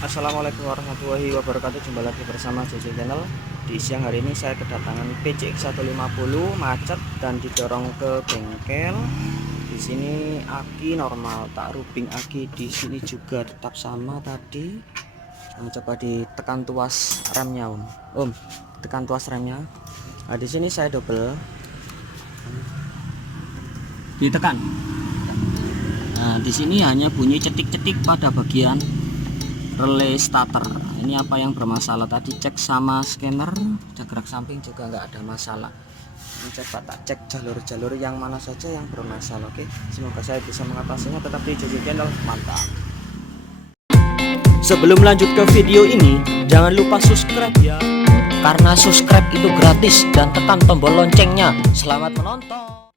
Assalamualaikum warahmatullahi wabarakatuh. Jumpa lagi bersama JJ Channel. Di siang hari ini saya kedatangan PCX 150 macet dan didorong ke bengkel. Di sini aki normal, tak rubing aki di sini juga tetap sama tadi. Coba ditekan tuas remnya, Om. Tekan tuas remnya. Nah, di sini saya double. Ditekan. Nah, di sini hanya bunyi cetik-cetik pada bagian relay starter. Ini apa yang bermasalah tadi, cek sama scanner, gerak samping juga nggak ada masalah. Ini coba tak cek jalur-jalur yang mana saja yang bermasalah. Oke, semoga saya bisa mengatasinya. Tetap di JJ Channel, mantap. Sebelum lanjut ke video ini, jangan lupa subscribe ya, karena subscribe itu gratis, dan tekan tombol loncengnya. Selamat menonton.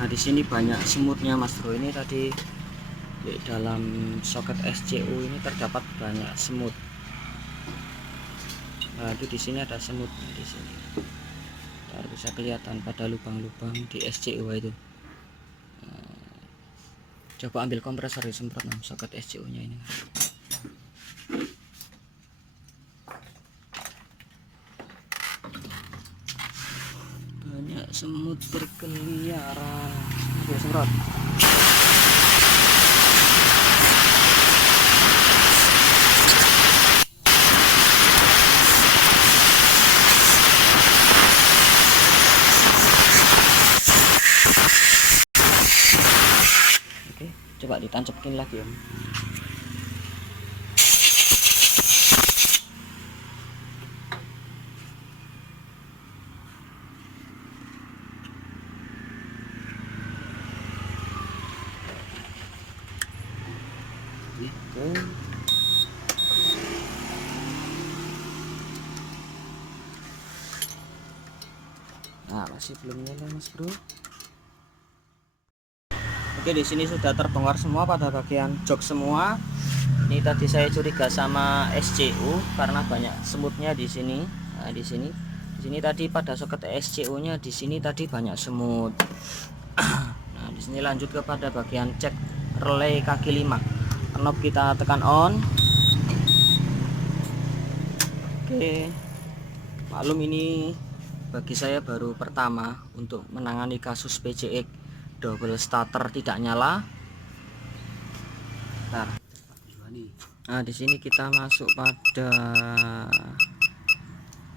Nah, di sini banyak semutnya Mas Bro. Ini tadi di dalam soket SCU ini terdapat banyak semut. Nah, itu di sini ada semut di sini. Ntar bisa kelihatan pada lubang-lubang di SCU itu. Coba ambil kompresor disemprot soket SCU-nya ini. Banyak semut berkeliaran. Ambil semprot. Coba ditancepkin lagi, Om. Oke. Nah, masih belum nyala Mas Bro. Oke, di sini sudah terbongkar semua pada bagian jok semua. Ini tadi saya curiga sama SCU karena banyak semutnya di sini. Nah, di sini tadi pada soket SCU-nya di sini tadi banyak semut. Nah, di sini lanjut kepada bagian cek relay kaki 5. Knob kita tekan on. Oke. Maklum ini bagi saya baru pertama untuk menangani kasus PCX double starter tidak nyala. Nah, di sini kita masuk pada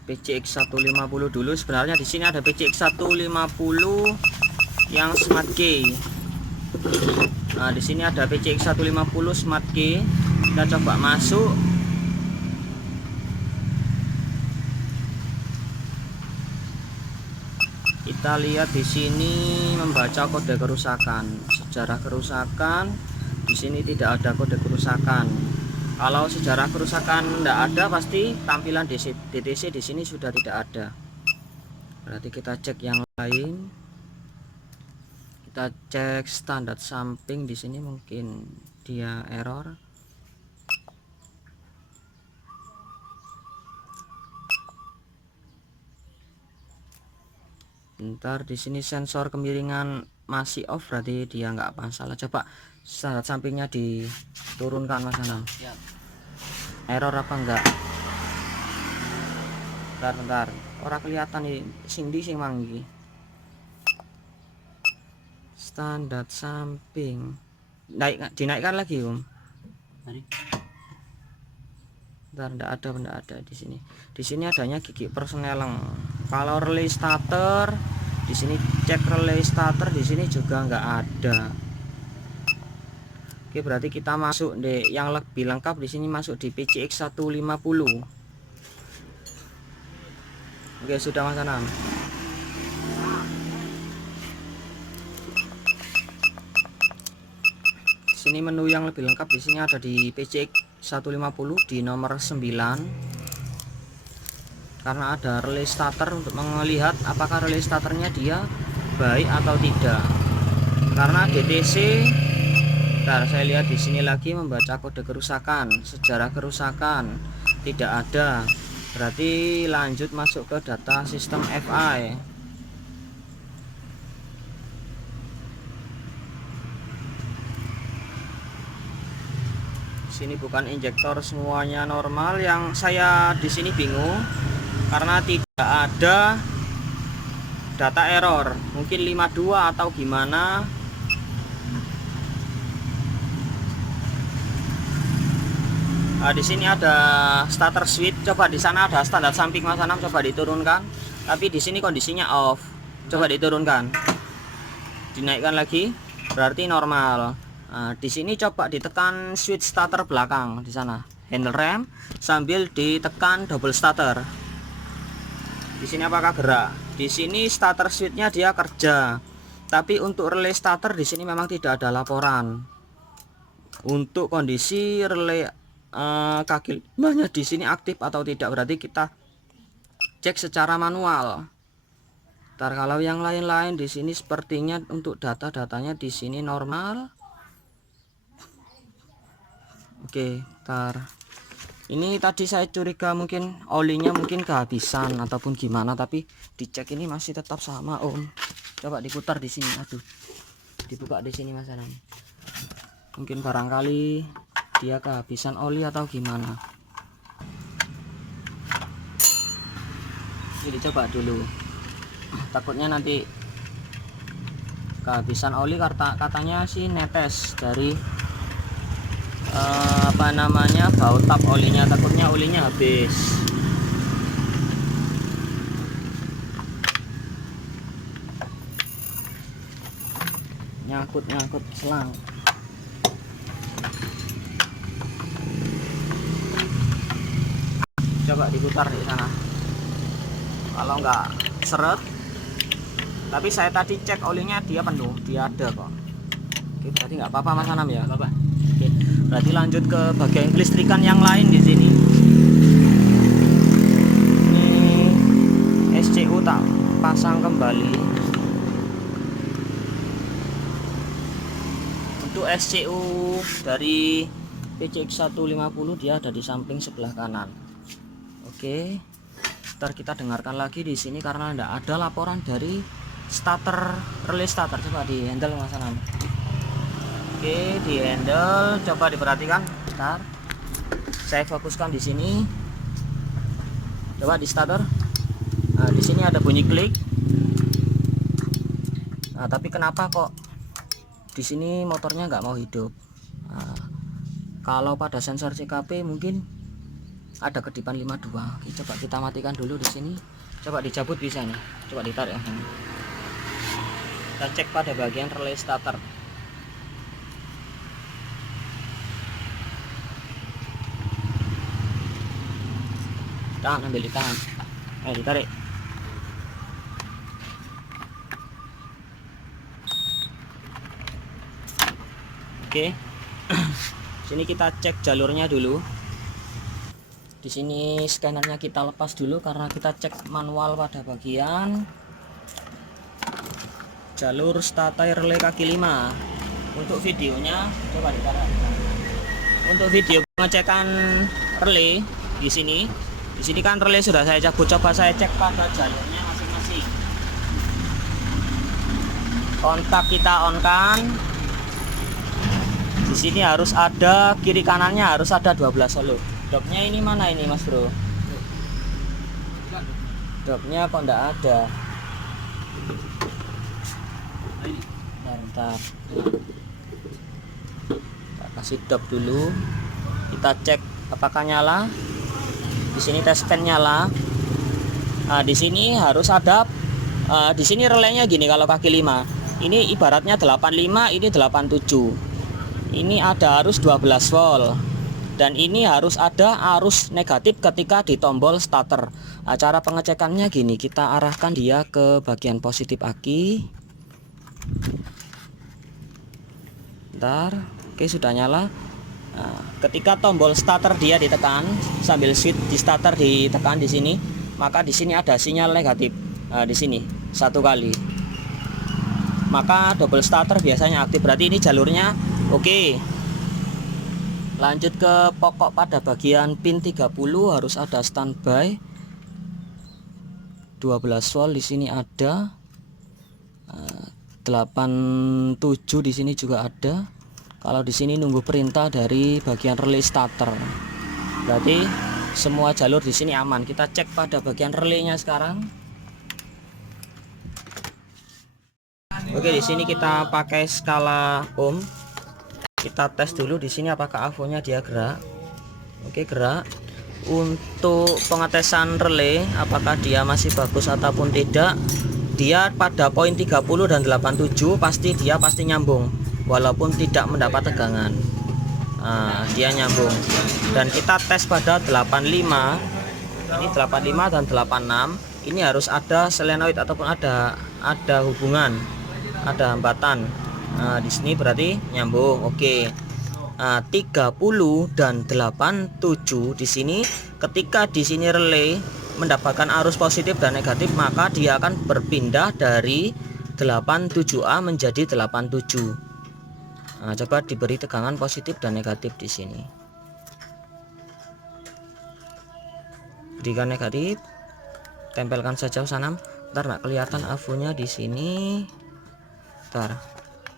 PCX 150 dulu. Sebenarnya di sini ada PCX 150 yang Smart Key. Nah, di sini ada PCX 150 Smart Key. Kita coba masuk. Kita lihat di sini membaca kode kerusakan. Sejarah kerusakan di sini tidak ada kode kerusakan. Kalau sejarah kerusakan tidak ada, pasti tampilan DTC di sini sudah tidak ada. Berarti kita cek yang lain. Kita cek standar samping di sini, mungkin dia error. Bentar, di sini sensor kemiringan masih off, berarti dia nggak masalah. Coba standar sampingnya diturunkan Mas Anam. Error apa enggak? Bentar. Orang kelihatan nih sing manggi. Standar samping. Dinaikkan lagi, Om. Bentar, enggak ada di sini. Di sini adanya gigi persneleng. Kalau relay starter di sini, cek relay starter di sini juga enggak ada. Oke, berarti kita masuk deh yang lebih lengkap di sini, masuk di PCX 150. Oke, sudah Mas Anam. Sini menu yang lebih lengkap di sini ada di PCX 150 di nomor 9. Karena ada relay starter untuk melihat apakah relay starternya dia baik atau tidak. Karena DTC, bentar, saya lihat di sini lagi membaca kode kerusakan, sejarah kerusakan tidak ada. Berarti lanjut masuk ke data sistem FI. Sini bukan injektor, semuanya normal. Yang saya di sini bingung karena tidak ada data error, mungkin 52 atau gimana. Nah, di sini ada starter switch. Coba di sana ada standar samping Mas Anam, coba diturunkan. Tapi di sini kondisinya off. Coba diturunkan. Dinaikkan lagi, berarti normal. Nah, di sini coba ditekan switch starter belakang di sana, handle rem, sambil ditekan double starter. Di sini apakah gerak? Di sini starter switchnya dia kerja. Tapi untuk relay starter di sini memang tidak ada laporan. Untuk kondisi relay kaki limanya di sini aktif atau tidak, berarti kita cek secara manual. Ntar kalau yang lain-lain di sini sepertinya untuk data-datanya di sini normal. Oke, ntar ini tadi saya curiga mungkin olinya mungkin kehabisan ataupun gimana, tapi dicek ini masih tetap sama Om. Coba diputar di sini, aduh, dibuka di sini Mas Anam. Mungkin barangkali dia kehabisan oli atau gimana. Jadi coba dulu, takutnya nanti kehabisan oli. Katanya sih netes dari apa namanya, baut tap olinya, takutnya olinya habis. Nyangkut selang. Coba diputar di sana, kalau nggak seret. Tapi saya tadi cek olinya dia penuh, dia ada kok. Oke, berarti nggak apa-apa Mas Anam ya. Oke, berarti lanjut ke bagian kelistrikan yang lain di sini. Ini SCU tak pasang kembali. Untuk SCU dari PCX 150 dia ada di samping sebelah kanan. Oke, ntar kita dengarkan lagi di sini karena tidak ada laporan dari starter, relay starter. Coba di handle Mas Anam. Oke, di handle coba diperhatikan. Ntar saya fokuskan di sini. Coba di starter. Nah, di sini ada bunyi klik. Nah, tapi kenapa kok di sini motornya nggak mau hidup? Nah, kalau pada sensor CKP mungkin ada kedipan 52. Oke, coba kita matikan dulu di sini. Coba dicabut bisa nih. Coba ditarik. Kita cek pada bagian relay starter. Tahan, ambil ditahan. Ditarik. Oke. Sini kita cek jalurnya dulu. Di sini scannernya kita lepas dulu karena kita cek manual pada bagian jalur starter relay kaki 5. Untuk videonya coba ditarik. Untuk video pengecekan relay di sini kan relay sudah saya cabut. Coba saya cek pada jalurnya masing-masing. Kontak kita on kan. Di sini harus ada, kiri kanannya harus ada 12 solo. Dopnya ini mana ini Mas Bro? Dopnya kok enggak ada. Bentar. Kita kasih dop dulu. Kita cek apakah nyala. Di sini tes pen nyala. Nah, di sini harus ada di sini relaynya gini kalau kaki 5. Ini ibaratnya 85, ini 87. Ini ada arus 12 volt. Dan ini harus ada arus negatif ketika di tombol starter. Nah, cara pengecekannya gini, kita arahkan dia ke bagian positif aki. Bentar, oke sudah nyala. Nah, ketika tombol starter dia ditekan sambil switch di starter ditekan di sini, maka di sini ada sinyal negatif. Nah, di sini satu kali. Maka double starter biasanya aktif, berarti ini jalurnya oke. Lanjut ke pokok pada bagian pin 30 harus ada standby 12 volt di sini ada 87 di sini juga ada. Kalau di sini nunggu perintah dari bagian relay starter. Berarti semua jalur di sini aman. Kita cek pada bagian relaynya sekarang. Oke, di sini kita pakai skala ohm. Kita tes dulu di sini apakah avonya dia gerak. Oke, gerak. Untuk pengetesan relay apakah dia masih bagus ataupun tidak, dia pada poin 30 dan 87 pasti nyambung walaupun tidak mendapat tegangan. Nah, dia nyambung. Dan kita tes pada 85. Ini 85 dan 86. Ini harus ada solenoid ataupun ada hubungan, ada hambatan. Nah, di sini berarti nyambung. Oke. 30 dan 87 di sini, ketika di sini relay mendapatkan arus positif dan negatif, maka dia akan berpindah dari 87A menjadi 87. Nah, coba diberi tegangan positif dan negatif di sini. Berikan negatif, tempelkan saja sana. Ntar nggak kelihatan avonya di sini. Ntar,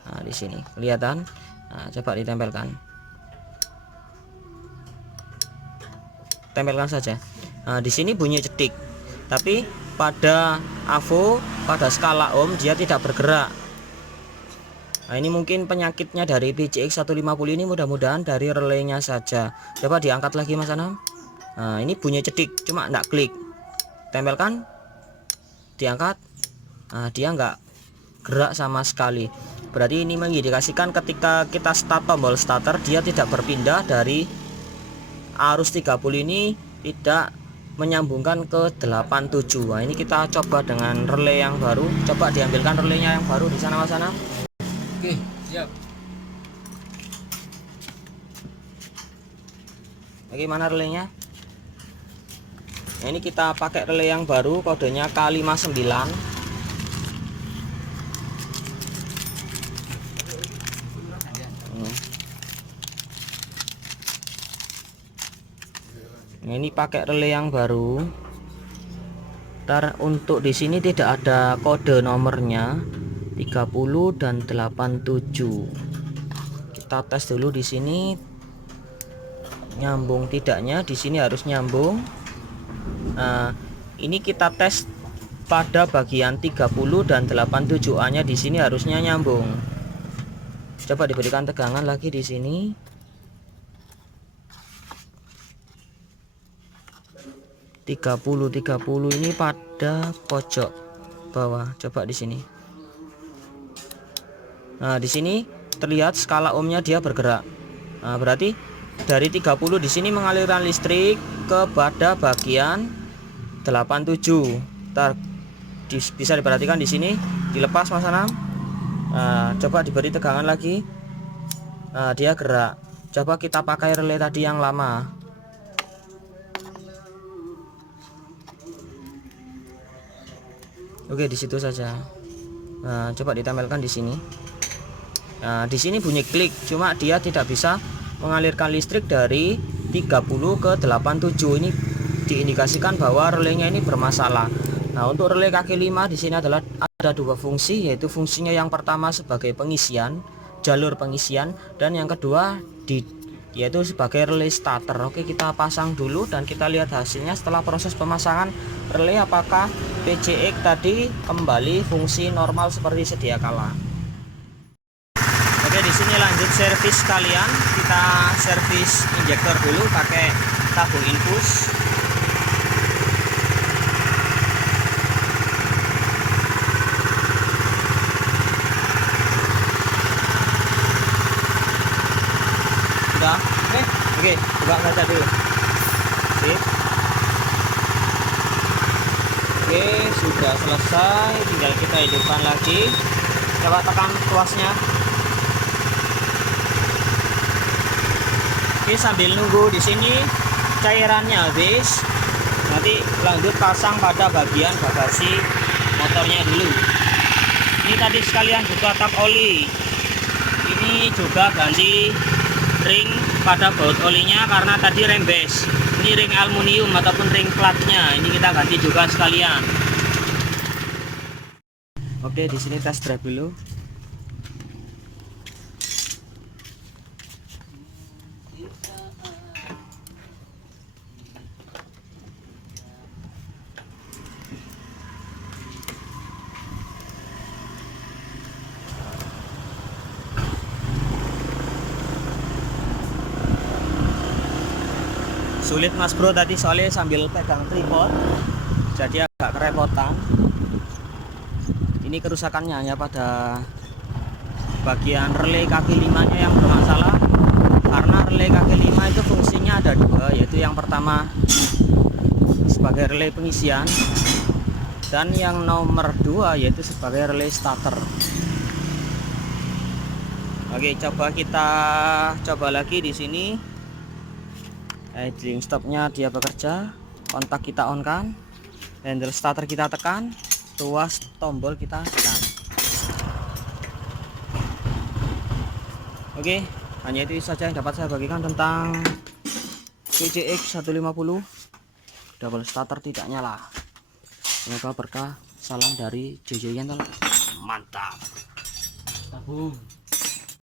nah di sini kelihatan. Nah, coba ditempelkan. Tempelkan saja. Nah, di sini bunyi cedik, tapi pada avo, pada skala ohm dia tidak bergerak. Nah, ini mungkin penyakitnya dari PCX 150 ini, mudah-mudahan dari relaynya saja. Coba diangkat lagi Mas Anam. Nah, ini bunyi cedik, cuma enggak klik. Tempelkan, diangkat. Nah, dia enggak gerak sama sekali. Berarti ini mengindikasikan ketika kita start tombol starter, dia tidak berpindah dari arus 30 ini, tidak menyambungkan ke 87. Nah, ini kita coba dengan relay yang baru. Coba diambilkan relaynya yang baru di sana Mas Anam. Oke, siap. Bagaimana relaynya? Nah, ini kita pakai relay yang baru, kodenya K59. Nah, ini pakai relay yang baru. Ntar untuk di sini tidak ada kode nomornya, 30 dan 87. Kita tes dulu di sini nyambung tidaknya. Di sini harus nyambung. Nah, ini kita tes pada bagian 30 dan 87A nya di sini harusnya nyambung. Coba diberikan tegangan lagi di sini. 30 ini pada pojok bawah. Coba di sini. Nah, di sini terlihat skala ohmnya dia bergerak. Nah, berarti dari 30 di sini mengalirkan listrik kepada bagian 87. Ntar bisa diperhatikan di sini, dilepas Mas Anam. Nah, coba diberi tegangan lagi. Nah, dia gerak. Coba kita pakai relay tadi yang lama. Oke, di situ saja. Nah, coba ditempelkan di sini. Nah, di sini bunyi klik, cuma dia tidak bisa mengalirkan listrik dari 30 ke 87. Ini diindikasikan bahwa relaynya ini bermasalah. Nah, untuk relay kaki 5 di sini adalah ada dua fungsi, yaitu fungsinya yang pertama sebagai pengisian, jalur pengisian, dan yang kedua yaitu sebagai relay starter. Oke, kita pasang dulu dan kita lihat hasilnya setelah proses pemasangan relay, apakah PCX tadi kembali fungsi normal seperti sedia kala. Oke, di sini lanjut servis sekalian. Kita servis injektor dulu pakai tabung infus. Sudah? Oke, buka saja dulu. Sip. Oke, sudah selesai, tinggal kita hidupkan lagi. Coba tekan tuasnya. Oke, sambil nunggu di sini cairannya habis, nanti lanjut pasang pada bagian bagasi motornya dulu. Ini tadi sekalian buka tap oli. Ini juga ganti ring pada baut olinya karena tadi rembes. Ini ring aluminium ataupun ring platnya, ini kita ganti juga sekalian. Oke, di sini tes drive dulu. Sulit mas bro tadi soalnya sambil pegang tripod, jadi agak kerepotan. Ini kerusakannya hanya pada bagian relay kaki 5 nya yang bermasalah, karena relay kaki 5 itu fungsinya ada dua, yaitu yang pertama sebagai relay pengisian, dan yang nomor 2 yaitu sebagai relay starter. Oke, coba lagi di sini. Idling stopnya dia bekerja, kontak kita on kan, handle starter kita tekan, tuas tombol kita tekan. Oke, hanya itu saja yang dapat saya bagikan tentang PCX 150 double starter tidak nyala. Semoga berkah. Salam dari JJ Yentel. Mantap. Tabung.